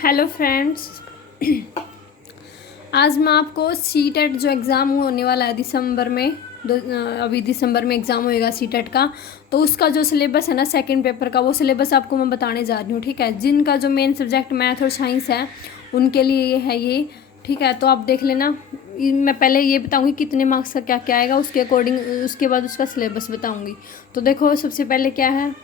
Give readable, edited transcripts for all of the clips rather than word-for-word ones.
Hello friends. आज मैं आपको सीटेट जो एग्ज़ाम होने वाला है दिसंबर में अभी दिसंबर में एग्ज़ाम होएगा सीटेट का। तो उसका जो सिलेबस है ना सेकंड पेपर का, वो सिलेबस आपको मैं बताने जा रही हूँ। ठीक है, जिनका जो मेन सब्जेक्ट मैथ और साइंस है उनके लिए ये है ये। ठीक है, तो आप देख लेना। मैं पहले ये बताऊँगी कितने मार्क्स का क्या क्या आएगा, उसके अकॉर्डिंग उसके बाद उसका सिलेबस बताऊँगी। तो देखो सबसे पहले क्या है,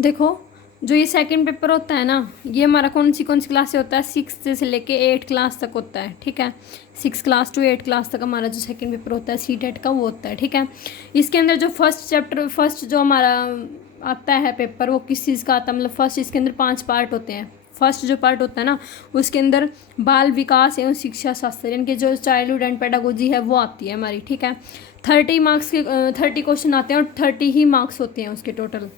देखो जो ये सेकंड पेपर होता है ना, ये हमारा कौन सी क्लास से होता है, 6 से लेके 8 क्लास तक होता है। ठीक है, 6 क्लास टू 8 क्लास तक हमारा जो सेकंड पेपर होता है सीटेट का वो होता है। ठीक है, इसके अंदर जो फर्स्ट जो हमारा आता है पेपर, वो किस चीज़ का आता है, मतलब फर्स्ट इसके अंदर 5 पार्ट होते हैं। फर्स्ट जो पार्ट होता है ना, उसके अंदर बाल विकास एवं शिक्षा शास्त्र यानी कि जो चाइल्डहुड एंड पेडागोजी है वो आती है हमारी। ठीक है, 30 मार्क्स के 30 क्वेश्चन आते हैं और 30 ही मार्क्स होते हैं उसके टोटल।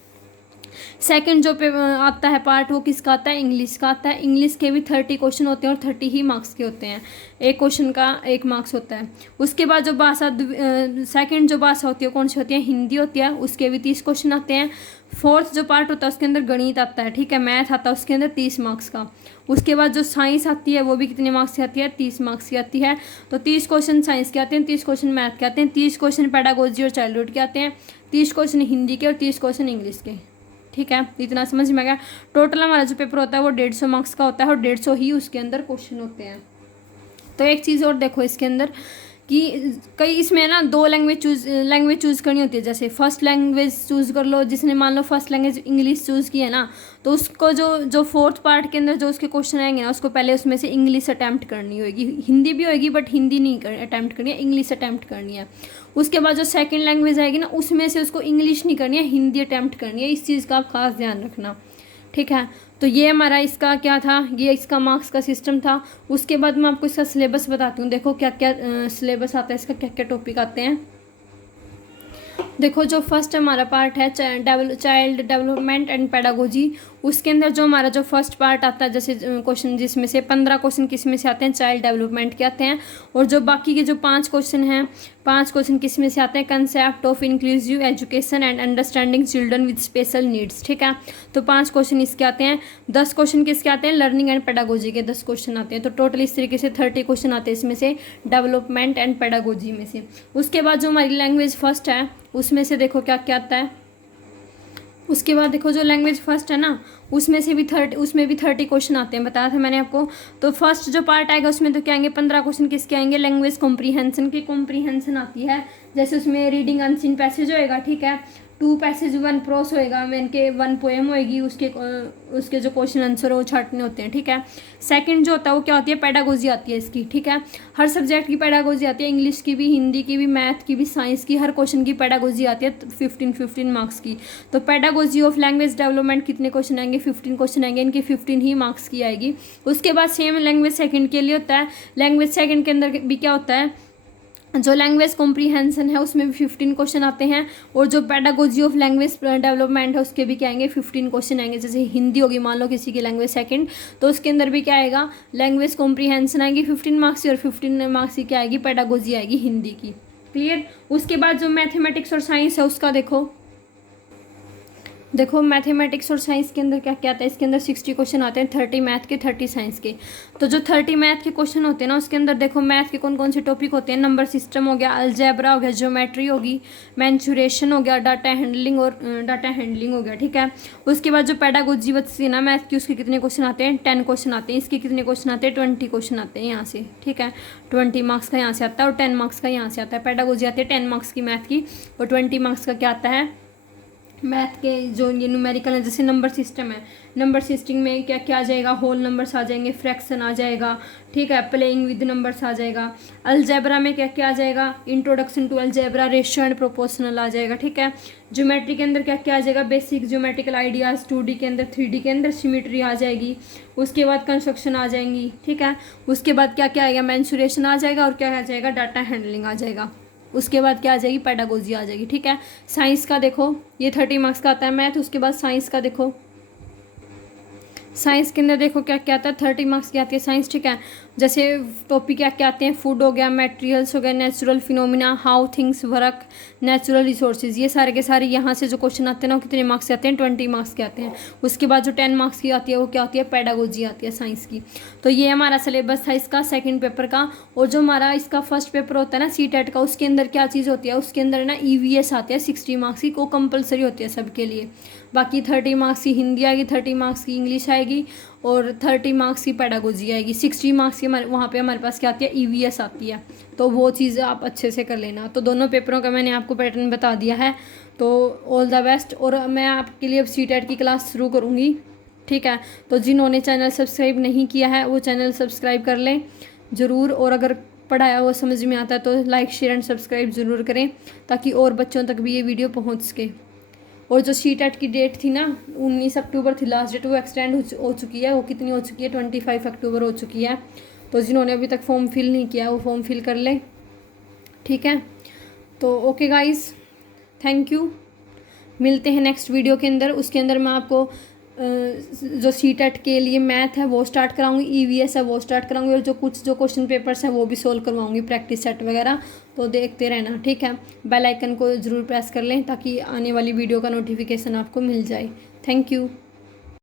सेकंड जो आता है पार्ट, वो किसका आता है, इंग्लिश का आता है। इंग्लिश के भी 30 क्वेश्चन होते हैं और 30 ही मार्क्स के होते हैं। एक क्वेश्चन का 1 मार्क्स होता है। उसके बाद जो भाषा सेकंड जो भाषा होती है कौन सी होती है, हिंदी होती है। उसके भी 30 क्वेश्चन आते हैं। फोर्थ जो पार्ट होता है उसके अंदर गणित आता है। ठीक है, मैथ आता है उसके अंदर 30 मार्क्स का। उसके बाद जो साइंस आती है वो भी कितने मार्क्स की आती है, 30 मार्क्स की आती है। तो 30 क्वेश्चन साइंस के आते हैं, 30 क्वेश्चन मैथ के आते हैं, 30 क्वेश्चन पेडागोजी और चाइल्डहुड के आते हैं, 30 क्वेश्चन हिंदी के और 30 क्वेश्चन इंग्लिश के। ठीक है, इतना समझ में आ गया। टोटल हमारा जो पेपर होता है वो 150 मार्क्स का होता है और 150 ही उसके अंदर क्वेश्चन होते हैं। तो एक चीज़ और देखो इसके अंदर कि कई इसमें ना 2 लैंग्वेज चूज़ करनी होती है। जैसे फर्स्ट लैंग्वेज चूज़ कर लो, जिसने मान लो फर्स्ट लैंग्वेज इंग्लिश चूज़ की है ना, तो उसको जो फोर्थ पार्ट के अंदर जो उसके क्वेश्चन आएंगे ना, उसको पहले उसमें से इंग्लिश अटैम्प्ट करनी होगी। हिंदी भी होगी बट हिंदी नहीं अटैम्प्ट करनी है, इंग्लिश अटैम्प्ट करनी है। उसके बाद जो सेकेंड लैंग्वेज आएगी ना, उसमें से उसको इंग्लिश नहीं करनी है, हिंदी अटैम्प्ट करनी है। इस चीज़ का आप खास ध्यान रखना। ठीक है, तो ये हमारा इसका क्या था, ये इसका मार्क्स का सिस्टम था। उसके बाद मैं आपको इसका सिलेबस बताती हूँ। देखो क्या क्या सिलेबस आता है इसका, क्या क्या टॉपिक आते हैं। देखो जो फर्स्ट हमारा पार्ट है चाइल्ड डेवलपमेंट एंड पेडागोजी, उसके अंदर जो हमारा जो फर्स्ट पार्ट आता है, जैसे क्वेश्चन जिसमें से 15 क्वेश्चन किस में से आते हैं, चाइल्ड डेवलपमेंट के आते हैं। और जो बाकी के जो 5 क्वेश्चन हैं, 5 क्वेश्चन किस में से आते हैं, concept of inclusive education and understanding children with special needs. ठीक है, तो 5 क्वेश्चन इसके आते हैं। 10 क्वेश्चन किसके आते हैं, लर्निंग एंड पेडागोजी के 10 क्वेश्चन आते हैं। तो टोटल इस तरीके से 30 क्वेश्चन आते हैं इसमें से डेवलपमेंट एंड पेडागोजी में से। उसके बाद जो हमारी लैंग्वेज फर्स्ट है उसमें से देखो क्या क्या आता है। उसके बाद देखो जो लैंग्वेज फर्स्ट है ना, उसमें भी 30 क्वेश्चन आते हैं, बताया था मैंने आपको। तो फर्स्ट जो पार्ट आएगा उसमें तो क्या आएंगे, 15 क्वेश्चन किसके आएंगे, लैंग्वेज कॉम्प्रीहेंशन की कॉम्प्रीहेंशन आती है। जैसे उसमें रीडिंग अनसीन पैसेज होएगा। ठीक है, 2 पैसेज 1 प्रोस होएगा, मीन के 1 पोएम होएगी। उसके जो क्वेश्चन आंसर वो छाटने होते हैं। ठीक है, सेकंड जो होता है वो क्या होती है, पेडागोजी आती है इसकी। ठीक है, हर सब्जेक्ट की पेडागोजी आती है, इंग्लिश की भी, हिंदी की भी, मैथ की भी, साइंस की, हर क्वेश्चन की पेडागोजी आती है 15 मार्क्स की। तो पेडागोजी ऑफ लैंग्वेज डेवलपमेंट कितने क्वेश्चन आएंगे, 15 क्वेश्चन आएंगे, इनकी 15 ही मार्क्स की आएगी। उसके बाद सेम लैंग्वेज सेकंड के लिए होता है। लैंग्वेज सेकंड के अंदर भी क्या होता है, जो लैंग्वेज कॉम्प्रीहेंशन है उसमें भी 15 क्वेश्चन आते हैं। और जो पेडागोजी ऑफ लैंग्वेज डेवलपमेंट है उसके भी क्या आएंगे, 15 क्वेश्चन आएंगे। जैसे हिंदी होगी मान लो किसी की लैंग्वेज सेकंड, तो उसके अंदर भी क्या आएगा, लैंग्वेज कॉम्प्रीहेंशन आएगी 15 मार्क्स की, और 15 मार्क्स की क्या आएगी, पेडागोजी आएगी हिंदी की। क्लियर। उसके बाद जो मैथमेटिक्स और साइंस है उसका देखो मैथमेटिक्स और साइंस के अंदर क्या क्या आता है, इसके अंदर 60 क्वेश्चन आते हैं, 30 मैथ के, 30 साइंस के। तो जो 30 मैथ के क्वेश्चन होते हैं ना, उसके अंदर देखो मैथ के कौन कौन से टॉपिक होते हैं, नंबर सिस्टम हो गया, अलजेब्रा हो गया, ज्योमेट्री होगी, मैंसुरेशन हो गया, डाटा हैंडलिंग हो गया। ठीक है, उसके बाद जो पेडागोजी बचती है ना मैथ की, उसके कितने क्वेश्चन आते हैं, 10 क्वेश्चन आते हैं। इसके कितने क्वेश्चन आते हैं, 20 क्वेश्चन आते हैं यहाँ से। ठीक है, 20 मार्क्स का यहाँ से आता है और 10 मार्क्स का यहाँ से आता है। पेडागोजी आती है 10 मार्क्स की मैथ की, और 20 मार्क्स का क्या आता है, मैथ के जो ये न्यूमेरिकल है। जैसे नंबर सिस्टम है, नंबर सिस्टम में क्या क्या आ जाएगा, होल नंबर्स आ जाएंगे, फ्रैक्शन आ जाएगा। ठीक है, प्लेइंग विद नंबर्स आ जाएगा। अलजेब्रा में क्या क्या आ जाएगा, introduction to algebra, ratio and proportional आ जाएगा। ठीक है, ज्योमेट्री के अंदर क्या क्या आ जाएगा, बेसिक ज्योमेट्रिकल आइडियाज, 2D के अंदर, 3D के अंदर सिमेट्री आ जाएगी। उसके बाद कंस्ट्रक्शन आ जाएंगी। ठीक है, उसके बाद क्या क्या आएगा, मेंसुरेशन आ जाएगा, और क्या आ जाएगा, डाटा हैंडलिंग आ जाएगा। उसके बाद क्या आ जाएगी, पेडागोजी आ जाएगी। ठीक है, साइंस का देखो ये 30 मार्क्स का आता है मैथ। उसके बाद साइंस का देखो, साइंस के अंदर देखो क्या क्या आता है, 30 मार्क्स की आती है साइंस, ठीक है। जैसे टॉपिक क्या क्या आते हैं, फूड हो गया, मटेरियल्स हो गया, natural phenomena, how things work, natural resources, ये सारे के सारे यहाँ से जो क्वेश्चन आते हैं ना, वो कितने मार्क्स के आते हैं, 20 मार्क्स के आते हैं। उसके बाद जो 10 मार्क्स की आती है वो क्या आती है, पेडागोजी आती है साइंस की। तो ये हमारा सिलेबस था इसका सेकेंड पेपर का। और जो हमारा इसका फर्स्ट पेपर होता है ना CTET का, उसके अंदर क्या चीज़ होती है, उसके अंदर ना EVS आते हैं 60 मार्क्स की, वो कंपलसरी होती है सबके लिए। बाकी 30 मार्क्स की हिंदी आएगी, 30 मार्क्स की इंग्लिश आएगी और 30 मार्क्स की पेडागोजी आएगी। 60 मार्क्स की वहाँ पे हमारे पास क्या आती है, EVS आती है। तो वो चीज़ आप अच्छे से कर लेना। तो दोनों पेपरों का मैंने आपको पैटर्न बता दिया है। तो ऑल द बेस्ट। और मैं आपके लिए अब CTET की क्लास शुरू करूँगी, ठीक है। तो जिन्होंने चैनल सब्सक्राइब नहीं किया है वो चैनल सब्सक्राइब कर लें ज़रूर। और अगर पढ़ाया वो समझ में आता है तो लाइक शेयर एंड सब्सक्राइब ज़रूर करें, ताकि और बच्चों तक भी ये वीडियो पहुँच सके। और जो CTET की डेट थी ना, 19 अक्टूबर थी लास्ट डेट, वो एक्सटेंड हो चुकी है। वो कितनी हो चुकी है, 25 अक्टूबर हो चुकी है। तो जिन्होंने अभी तक फॉर्म फिल नहीं किया वो फॉर्म फिल कर ले, ठीक है। तो ओके गाइस, थैंक यू। मिलते हैं नेक्स्ट वीडियो के अंदर। उसके अंदर मैं आपको जो CTET के लिए मैथ है वो स्टार्ट कराऊंगी, EVS है वो स्टार्ट कराऊंगी, और जो क्वेश्चन पेपर्स हैं वो भी सोल्व करवाऊंगी, प्रैक्टिस सेट वगैरह। तो देखते रहना, ठीक है। बेल आइकन को ज़रूर प्रेस कर लें ताकि आने वाली वीडियो का नोटिफिकेशन आपको मिल जाए। Thank you.